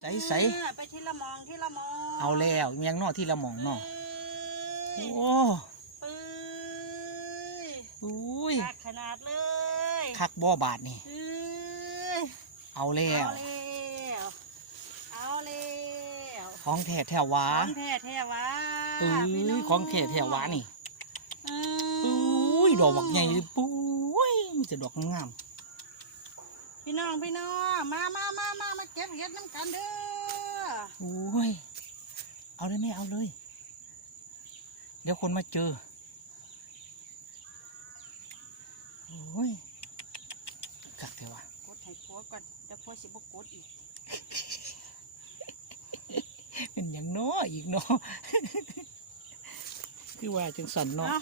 ใสใสเออไปทีละมองทีละมองเอาแล้วเมียงนอกที่ละหมองนอกเอ้โอ้ยปื้ยอุ้ยคักขนาดเลยคักบ่บาทนี่เอ้ยเอาแล้เอาวแล้วเอาแล้วของแท้แท้หวาของแท้แท้หวาเอ้พี่น้ยของแท้แท้หวานี่อืมอุ้ยดอกบักใหญ่เลยปุ้ยมีแต่ดอกงาม พี่น้องพี่น้องมามามามามาเก็บเห็ดน้ำกันเด้อๆอุ้ยเอาเลยแม่เอาเลย เดี๋ยวคนมาเจอโอ้ยคักแท้วะกดให้โพสก่อนเดี๋ยวโพสสิบกดอีก เป็นอย่างน้ออีกเนาะคือว่าจังสันเนาะเอา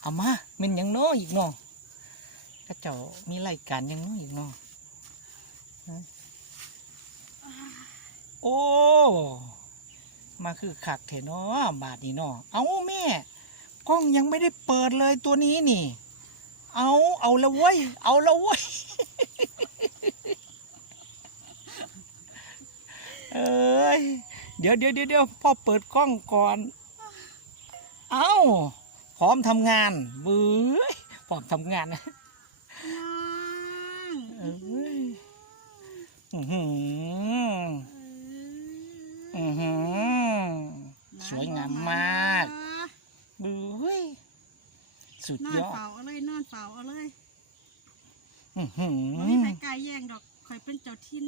เอามาเป็นอย่างน้ออีกเนาะข้าเจ้ามีรายการอย่างน้ออีกเนาะฮะโอ้ มาคือขักเถเนาะบาทนี่เนาะเอาแม่ กล้องยังไม่ได้เปิดเลยตัวนี้นี่ เอาเอาละเว้ย เอาละเว้ย เอ้ย เดี๋ยวเดี๋ยวเดี๋ยวพ่อเปิดกล้องก่อน เอาพร้อมทำงานเบื้อพร้อมทำงานนะเอ้ย อื้อหือ อื้อหือ สวยงามมากเบื้อสุดนอยนอดเฝ้าเอาเลยนอนเฝ้าเอาเลยอื้อหือมันมีใครกล้ายแย่งดอกคอยเป็นเจ้าทิน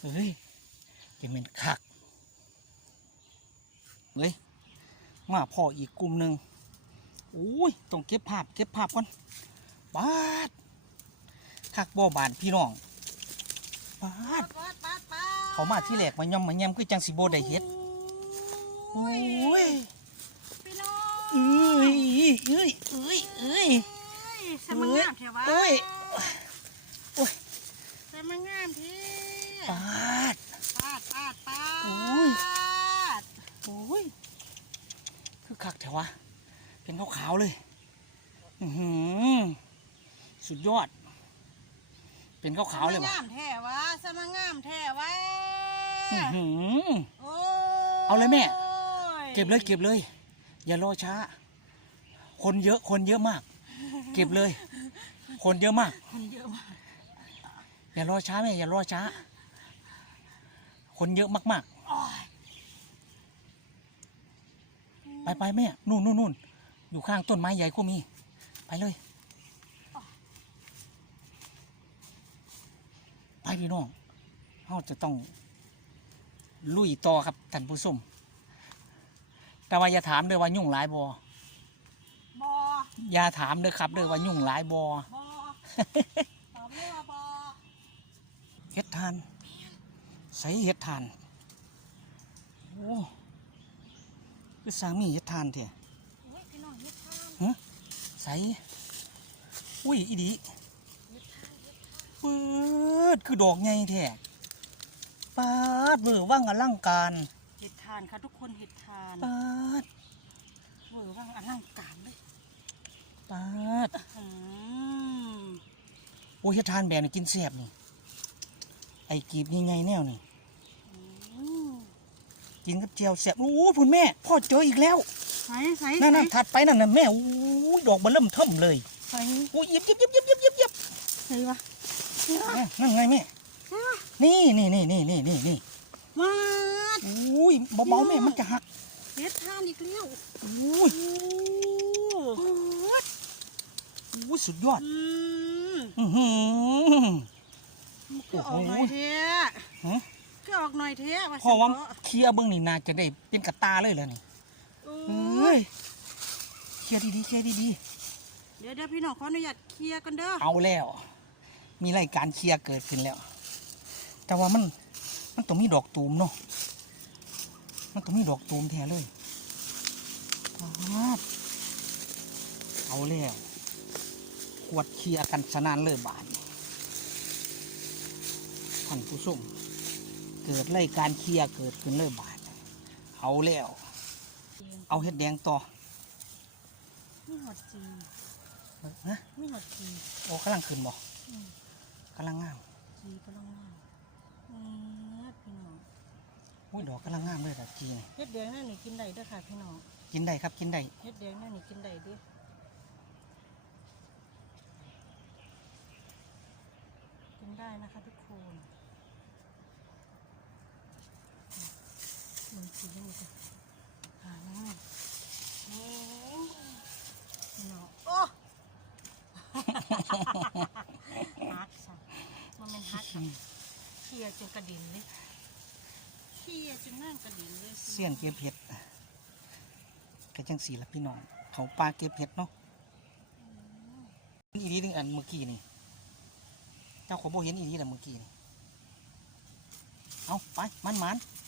เฮ้ยจะเป็นคักเฮ้ยมาพ่ออีกกลุ่มหนึ่งโอ้ยต้องเก็บภาพเก็บภาพก่อน บาดคักบ่บานพี่น้องบาดเขามาที่แหลกมาย่อมมาแยมคือจังสิโบได้เฮ็ดโอ้ยพี่น้องเอ้ยเอ้ยเอ้ยเอ้ยใส่มังงามเถอะวะเอ้ยโอ้ยใส่มังงามทีปาดปาดปาดปาโอ้ยดโอ้ยคือคักแถววะเป็นขาวๆเลย อือหือ สุดยอด เป็นขาวๆเลยวะใส่มังงามแท้วะใส่มังงามแท้วะอื้อหือ โอ้เอาเลยแม่ เก็บเลยเก็บเลย อย่ารอช้า คนเยอะคนเยอะมาก เก็บเลย คนเยอะมาก คนเยอะมากอย่ารอช้าแม่อย่ารอช้า คนเยอะมากโอ้ยๆ ไปไปแม่นู่นนู่นนู่นอยู่ข้างต้นไม้ใหญ่ก็มี ไปเลย ไปพี่น้องเราจะต้องลุยต่อครับท่านผู้ชมแต่ว่าอย่าถามเลยว่ายุ่งหลายบอบออย่าถามเลยครับเลยว่ายุ่งหลายบอบอตอบเลยว่าบอเฮ็ดทานใส่เฮ็ดทานโอ้คือสามีเฮ็ดทานเถอะเฮ้ยพี่น้องเฮ็ดทานใส่อุ้ยอีดีเฮ็ดทานเฮ็ดทาน เปิดคือดอกใหญ่แท้ปาดเบอร์ว่างอลังการเฮ็ดทานค่ะทุกคนเฮ็ดทานปาดเวอร์ว่างอลังการเลยปาดอืมโอ้ยเฮ็ดทานแบบนี้กินแซ่บนี่ไอ้กีบนี่ไงแนวนี่อืมกินกับเจียวแซ่บโอ้ยพุ่นแม่พ่อเจออีกแล้วใส่ใส่นั่นใส่นั่นถัดไปนั่นน่ะแม่โอ้ยดอกมันเริ่มเทิมเลยใส่โอ้ยหยิบหยิบหยิบหยิบหยิบหยิบหยิบใส่วะใส่วะอะ นั่นไงแม่ใส่วะนี่นี่นี่นี่นี่นี่นี่มาดอุ้ยเบาๆแม่มันจะหักเฮ็ดทานอีกแล้วอุ้ยโอ้อุ้ยสุดยอด อืมอือหือก็ออกหน่อยเท้ฮะก็ออกหน่อยเท้ว่าเพราะว่าสิบ่เคลียร์เบิ้งนี่นาจะได้เป็นกระตาเลยแล้วนี่โอ้เอ้ยเคลียร์ดีๆเคลียร์ดีเดี๋ยวเดี๋ยวพี่น้องขออนุญาตเคลียร์กันเด้อๆเอาแล้ว มีรายการเคลียร์เกิดขึ้นแล้ว แต่ว่ามันมันต้องมีดอกตูมเนาะมันต้องมีดอกตูมแท้เลยปาดเอาแล้วขวดเคลียร์กันสนานเลยบานท่านผู้ชมเกิดรายการเคลียร์เกิดขึ้นเลยบานเอาแล้ว เอาเห็ดแดงต่อนี่หอดจีนเบิ่งนะมีหมดทีโอ้กำลังขึ้นบ่อืม กำลังงามทีก็ลงมาเออพี่น้องอุ้ยดอกกำลังงามเลยดอกจีนี่เฮ็ดแดงนั่นนี่กินได้เด้อค่ะพี่น้องกินได้ครับกินได้เฮ็ดแดงนั่นนี่กินได้เด้อกินได้นะคะทุกคนมันกินได้จ้ะหาน้อยโอ้พี่น้องโอ้ฮักสัมัน เป็นฮักค่ะเคียจนกระดิ่งเลยเคียจนนั่งกระดิ่งเลยเสี่ยงเก็บเห็ดก็จังสีละพี่น้องเขาปลาเก็บเห็ดเนาะอีนี้นึงอันเมื่อกี้นี่เจ้าขอโบเห็นอีนี้แหละเมื่อกี้นี่เอาไปมันมันๆ